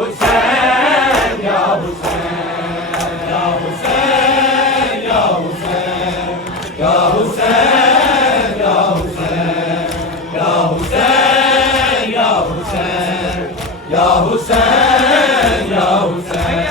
हुसैन या हुसैन या हुसैन या हुसैन या हुसैन या हुसैन या हुसैन या हुसैन या हुसैन या हुसैन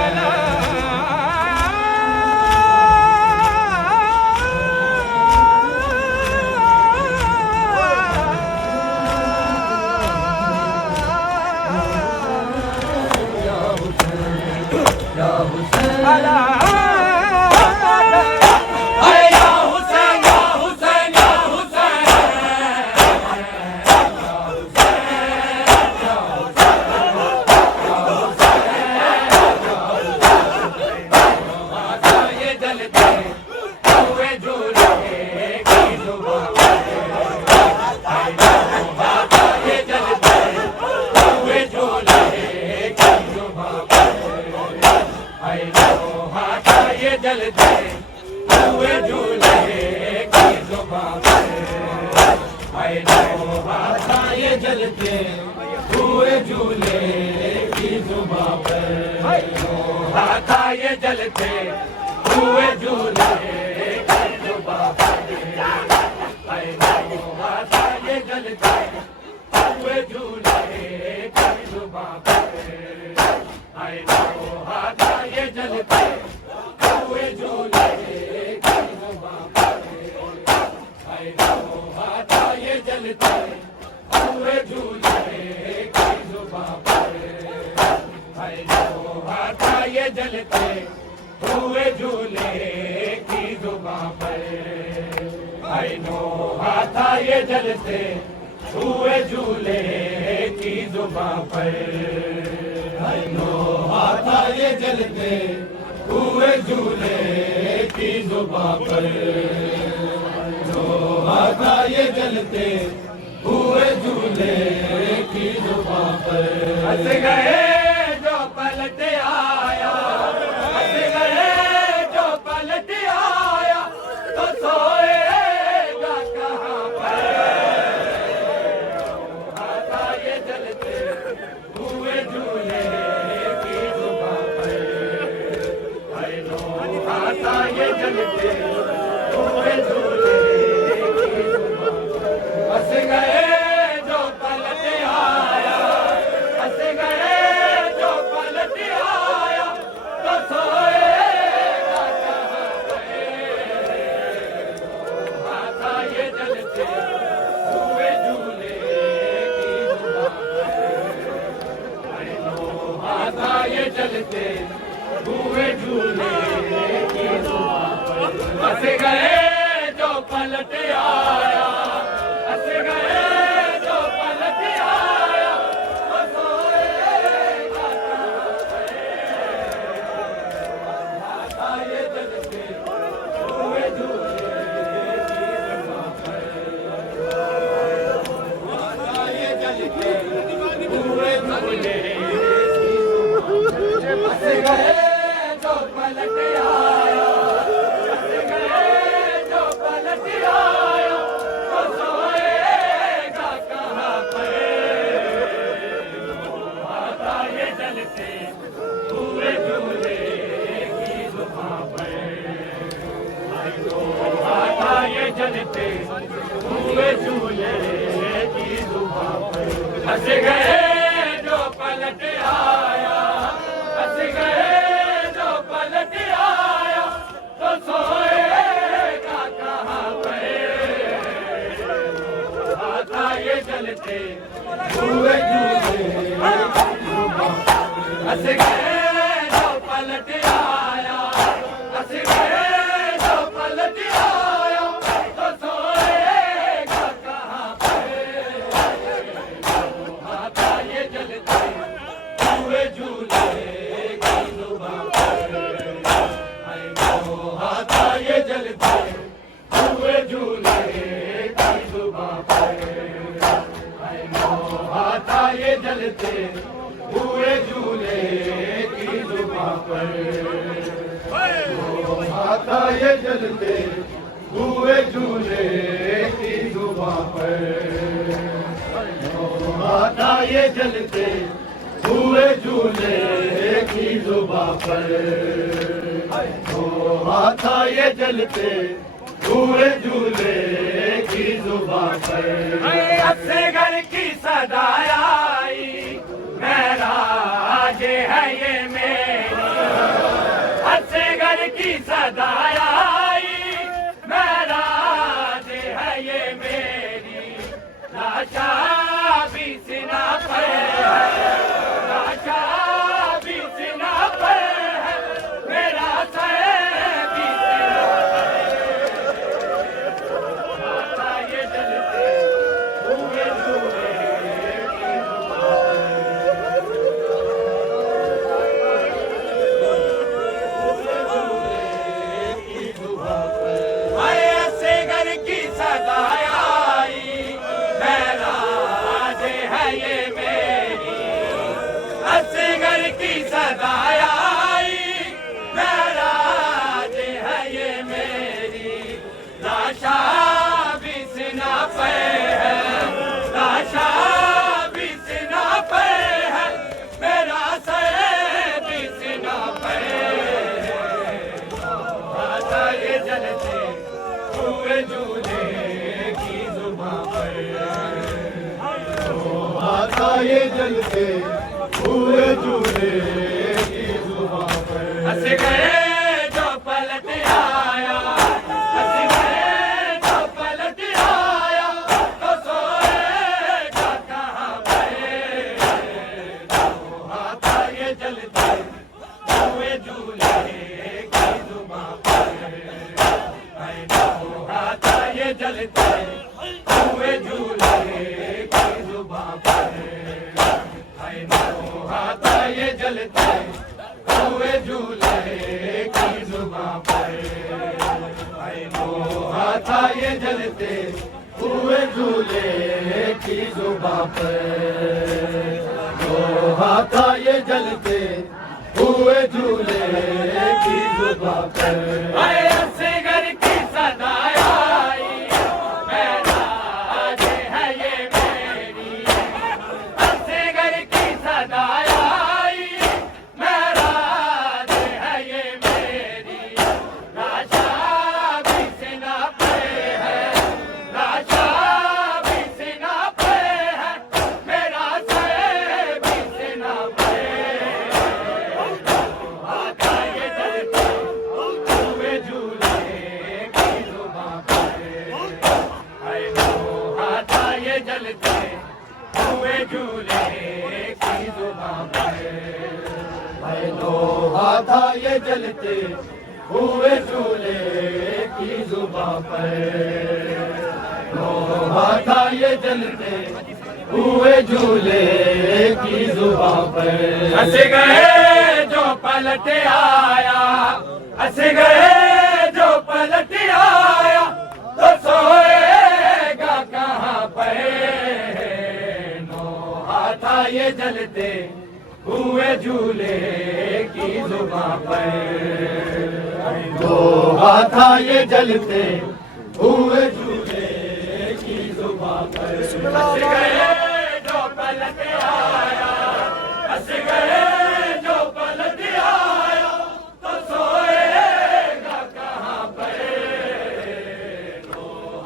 हुए झूले की जुबां पर, हुआ था ये जलते हुए झूले की जुबां पर। असगर की सदाई आई, महराज है ये मेरी। असगर की सदाई आई, महराज है ये मेरी। लाशा भी सिना पर है, लाशा भी सिना पर है, मेरा सर भी सिना पर है। ये जलते हुए झूले की जुबां पर। असगर की सदाई आई, महराज है ये मेरी। असगर की सदाई आई, महराज है ये मेरी। लाशा भी सिना पे है, लाशा भी सिना पे है, मेरा सर भी सिना पे है। आता ये जलते हुए झूले की जुबां पर। आता ये जलते हुए झूले की जुबां पर। हंस गए जो पलट आया, हंस गए जो पलट आया, तो सोएगा कहाँ पे। आता ये जलते हुए झूले की जुबां पर। आता ये जलते हुए झूले की जुबां पर। आता ये जलते हुए झूले की जुबां पर। आता ये जलते हुए झूले की जुबां पर। आता ये जलते हुए झूले की जुबां पर। असगर की सदाई आई, महराज है ये मेरी। असगर की सदाई आई, महराज है ये मेरी। लाशा भी सिना पे है, लाशा भी सिना पे है, मेरा सर भी सिना पे है। आता ये जलते हुए झूले की जुबां पर। आता ये जलते हुए झूले की जुबां पर। आता ये जलते हुए झूले की जुबां पर। आता ये जलते हुए झूले की जुबां पर। हंस गए जो पलट आया, हंस गए जो पलट आया, तो सोएगा कहाँ पे। आता ये जलते हुए झूले की जुबां पर। आता ये जलते हुए झूले की जुबां पर। हंस गए जो पलट आया, हंस गए जो पलट आया, तो सोएगा कहाँ पे।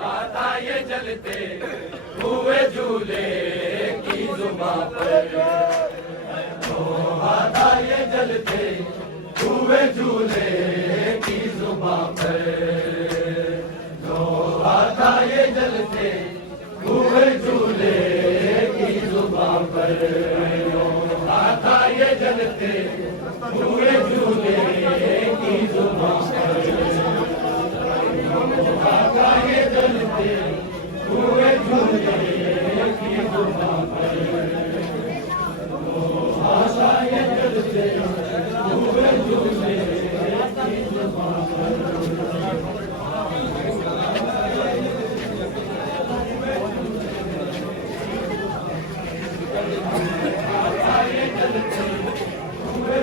आता ये जलते हुए झूले की जुबां पर। आता ये जलते हुए झूले की जुबां पर। आता ये जलते हुए झूले की जुबां पर। आता ये जलते हुए झूले की जुबां पर। आता ये जलते हुए झूले की जुबां पर। आता ये जलते हुए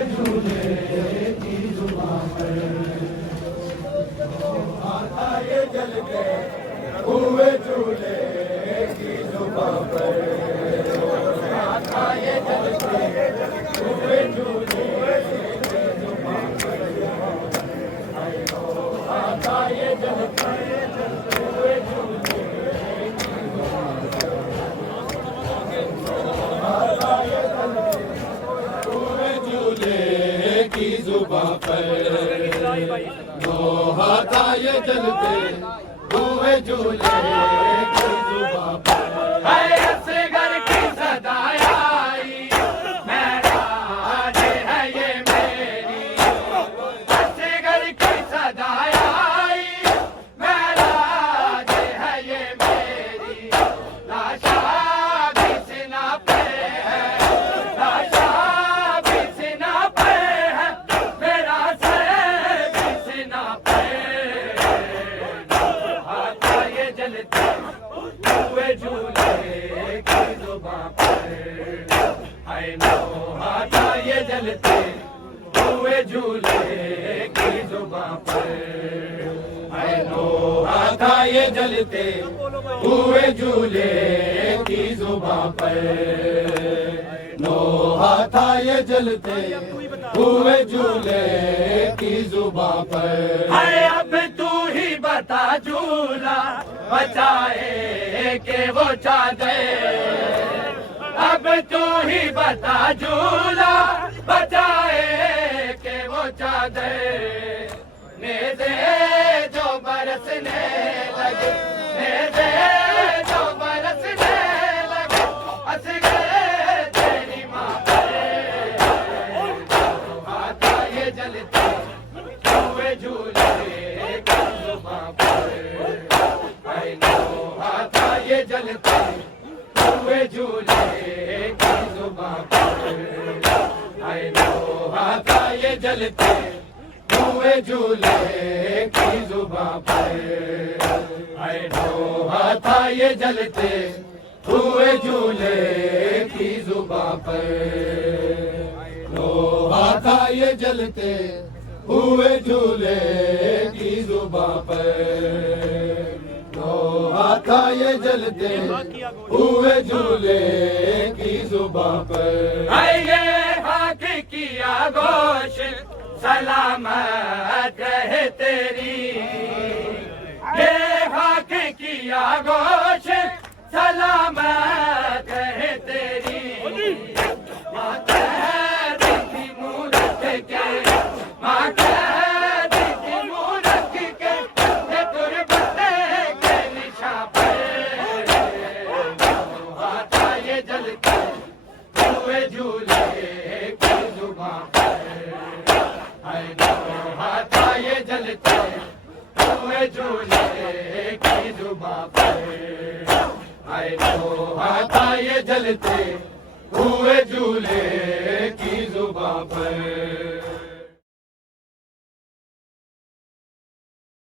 झूले की जुबां पर। हुए झूले की जुबां पर। आता ये जलते की जुबां पर, दो हाथ आए जलते हुए झूले की जुबां पर। है असगर की सदाई आई, महराज है ये मेरी। असगर की सदाई आई, महराज है ये मेरी। लाशा भी सीना पे है, लाशा भी सीना पे है, मेरा सर भी सीना पे। हाथ ये जलते हुए झूले की जुबां पर, है नो हाथ ये जलते हुए झूले की जुबां पर, है नो हाथ ये जलते हुए झूले की जुबां पर, नो हाथ आए जलते हुए झूले की जुबां पर। है अब तू ही बता झूला बचाए के वो चादर। अब तू ही बता झूला बचाए के वो चादर। नेज़े जो बरसने लगे, नेज़े जो बरसने लगे, हंस गए तेरी माँ पे। हाथ ये जलते हुए झूले की जुबां पर, है नो हाथ ये जलते हुए झूले की जुबां पर, है नो हाथ ये जलते हुए झूले की जुबां पर, है नो हाथ ये जलते हुए झूले की जुबां पर, नो हाथ आए जलते हुए झूले की जुबां पर, नो हाथ आए जलते हुए झूले की जुबां पर। ये हाथ किया गोश सलामत रहे तेरी। ये हाथ किया गोश सलामत रहे तेरी। माँ कह दी थी मूरत के, माँ कह दी थी मूरत के, ये तुरबते के निशान पर। हाथ ये जलते हुए झूले की जुबां पर, है नो हाथ ये जलते हुए झूले की जुबां पर, है नो हाथ ये जलते हुए झूले की जुबां पर।